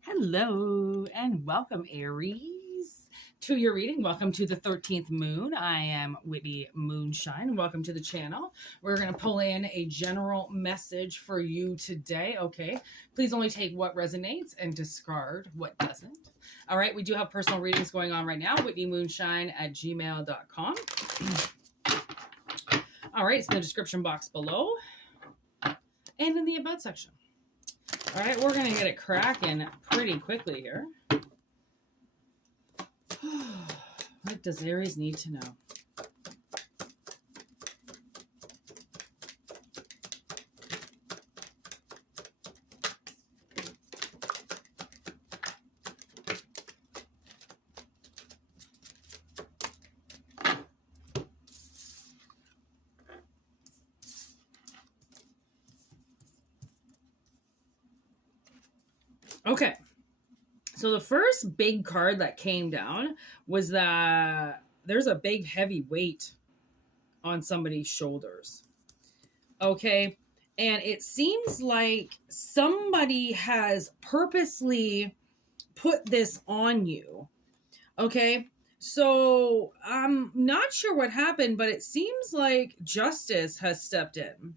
Hello and welcome, Aries, to your reading. Welcome to the 13th moon. I am Whïtney Moonshine. Welcome to the channel. We're going to pull in a general message for you today. Okay, please only take what resonates and discard what doesn't. All right, we do have personal readings going on right now. WhïtneyMoonshine@gmail.com. All right, it's in the description box below and in the about section. All right, we're going to get it cracking pretty quickly here. What does Aries need to know? Okay, so the first big card that came down was that there's a big heavy weight on somebody's shoulders. Okay, and it seems like somebody has purposely put this on you. Okay, so I'm not sure what happened, but it seems like justice has stepped in.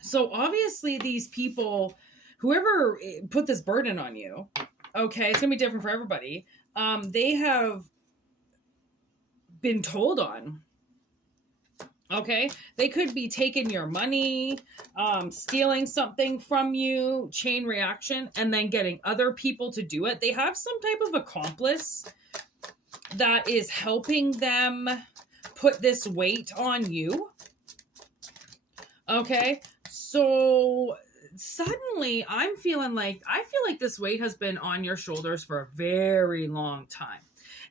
So obviously these people, whoever put this burden on you, okay, it's going to be different for everybody. They have been told on. Okay, they could be taking your money, stealing something from you, chain reaction, and then getting other people to do it. They have some type of accomplice that is helping them put this weight on you. Okay, so suddenly I feel like this weight has been on your shoulders for a very long time.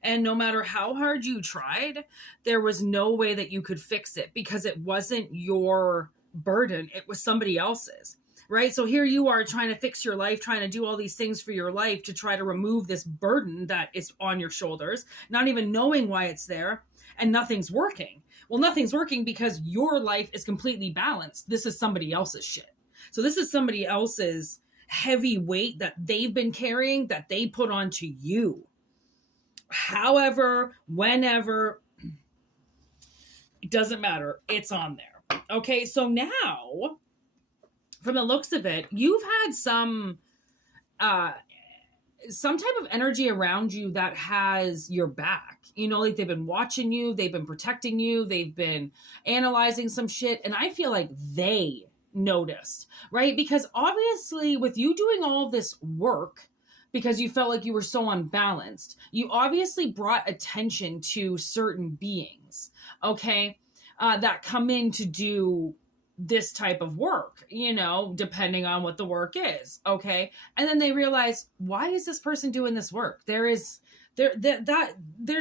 And no matter how hard you tried, there was no way that you could fix it because it wasn't your burden. It was somebody else's, right? So here you are trying to fix your life, trying to do all these things for your life to try to remove this burden that is on your shoulders, not even knowing why it's there, and nothing's working. Well, nothing's working because your life is completely balanced. This is somebody else's shit. So this is somebody else's heavy weight that they've been carrying that they put onto you. However, whenever, it doesn't matter. It's on there. Okay, so now, from the looks of it, you've had some type of energy around you that has your back. You know, like they've been watching you, they've been protecting you, they've been analyzing some shit, and I feel like they noticed, right? Because obviously with you doing all this work, because you felt like you were so unbalanced, you obviously brought attention to certain beings, okay, that come in to do this type of work, you know, depending on what the work is, okay? And then they realize, why is this person doing this work? There's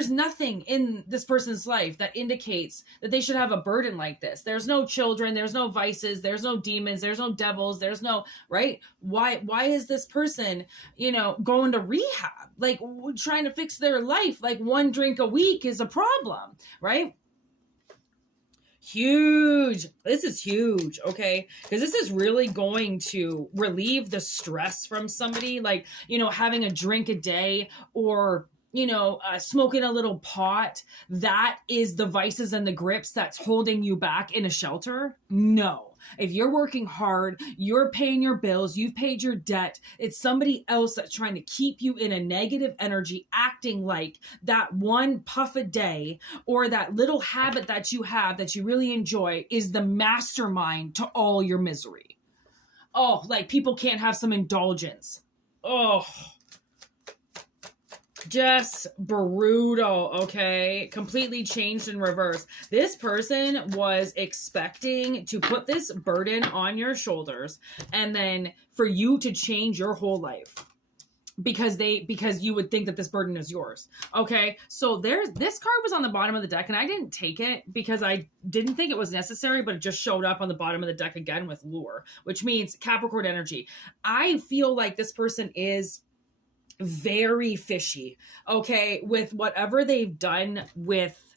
nothing in this person's life that indicates that they should have a burden like this. There's no children, there's no vices, there's no demons, there's no devils, there's no, right? Why is this person, you know, going to rehab? Like trying to fix their life, like one drink a week is a problem, right? Huge. This is huge, okay? Because this is really going to relieve the stress from somebody, like, you know, having a drink a day or, you know, smoking a little pot. That is the vices and the grips that's holding you back in a shelter. No. If you're working hard, you're paying your bills, you've paid your debt, it's somebody else that's trying to keep you in a negative energy, acting like that one puff a day or that little habit that you have that you really enjoy is the mastermind to all your misery. Oh, like people can't have some indulgence. Oh, just brutal, okay? Completely changed in reverse. This person was expecting to put this burden on your shoulders and then for you to change your whole life because you would think that this burden is yours. Okay, so this card was on the bottom of the deck and I didn't take it because I didn't think it was necessary, but it just showed up on the bottom of the deck again with lure, which means Capricorn energy. I feel like this person is very fishy, okay, with whatever they've done with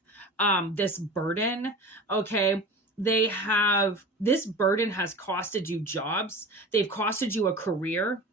this burden, okay? this burden has costed you jobs. They've costed you a career.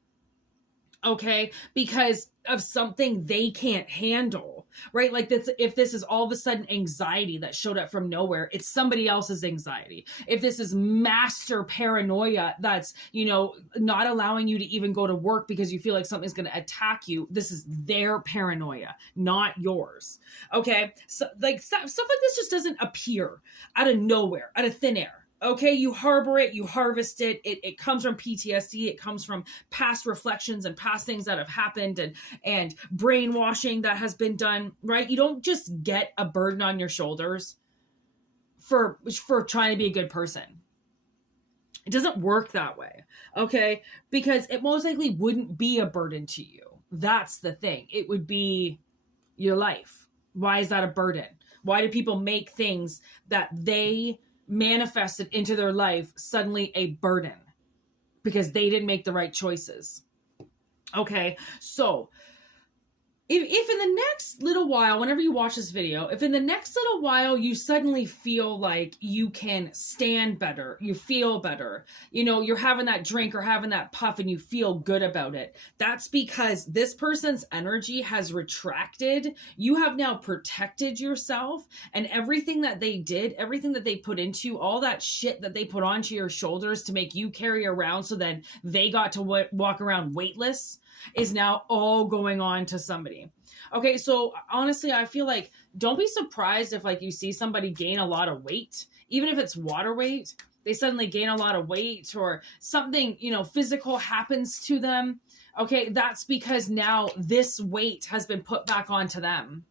Okay, because of something they can't handle, right? Like this, if this is all of a sudden anxiety that showed up from nowhere, it's somebody else's anxiety. If this is master paranoia that's, not allowing you to even go to work because you feel like something's going to attack you, this is their paranoia, not yours. Okay, so like stuff like this just doesn't appear out of nowhere, out of thin air. Okay, you harbor it, you harvest it. It comes from PTSD. It comes from past reflections and past things that have happened and brainwashing that has been done, right? You don't just get a burden on your shoulders for trying to be a good person. It doesn't work that way, okay? Because it most likely wouldn't be a burden to you. That's the thing. It would be your life. Why is that a burden? Why do people make things that they manifested into their life suddenly a burden? Because they didn't make the right choices. Okay, so if in the next little while, whenever you watch this video, if in the next little while you suddenly feel like you can stand better, you feel better, you're having that drink or having that puff and you feel good about it, that's because this person's energy has retracted. You have now protected yourself, and everything that they did, everything that they put into you, all that shit that they put onto your shoulders to make you carry around so then they got to walk around weightless, is now all going on to somebody. Okay, so honestly, I feel like don't be surprised if like you see somebody gain a lot of weight, even if it's water weight, they suddenly gain a lot of weight or something, physical happens to them. Okay, that's because now this weight has been put back onto them,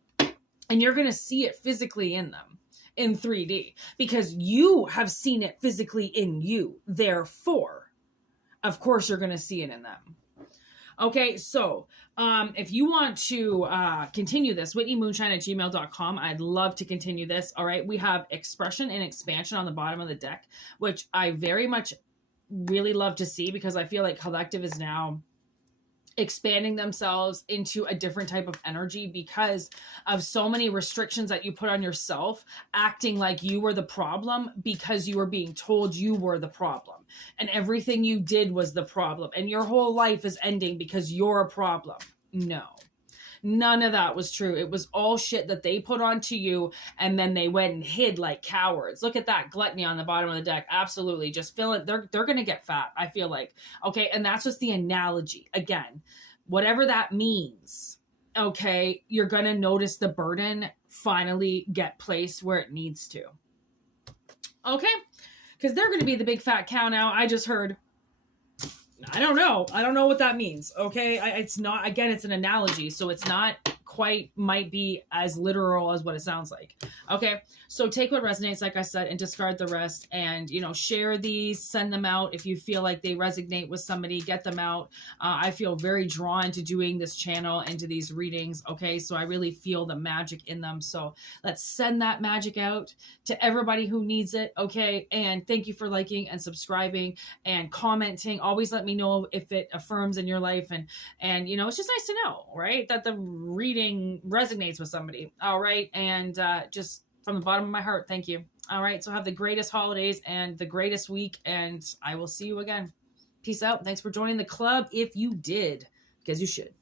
and you're going to see it physically in them in 3D because you have seen it physically in you. Therefore, of course, you're going to see it in them. Okay, so if you want to continue this, WhïtneyMøøN@gmail.com. I'd love to continue this. All right, we have expression and expansion on the bottom of the deck, which I very much really love to see because I feel like collective is now expanding themselves into a different type of energy because of so many restrictions that you put on yourself, acting like you were the problem because you were being told you were the problem and everything you did was the problem and your whole life is ending because you're a problem. No, none of that was true. It was all shit that they put onto you and then they went and hid like cowards. Look at that gluttony on the bottom of the deck. Absolutely. Just feel it. They're going to get fat, I feel like. Okay. And that's just the analogy. Again, whatever that means, okay, you're going to notice the burden finally get placed where it needs to. Okay. Because they're going to be the big fat cow now. I just heard. I don't know. I don't know what that means. Okay. It's not, again, it's an analogy. So it's not quite, might be as literal as what it sounds like. Okay. So take what resonates, like I said, and discard the rest, and, share these, send them out. If you feel like they resonate with somebody, get them out. I feel very drawn to doing this channel and to these readings. Okay. So I really feel the magic in them. So let's send that magic out to everybody who needs it. Okay. And thank you for liking and subscribing and commenting. Always let me know if it affirms in your life. And it's just nice to know, right, that the reading resonates with somebody. All right. And just from the bottom of my heart, thank you. All right. So have the greatest holidays and the greatest week, and I will see you again. Peace out. Thanks for joining the club if you did, because you should.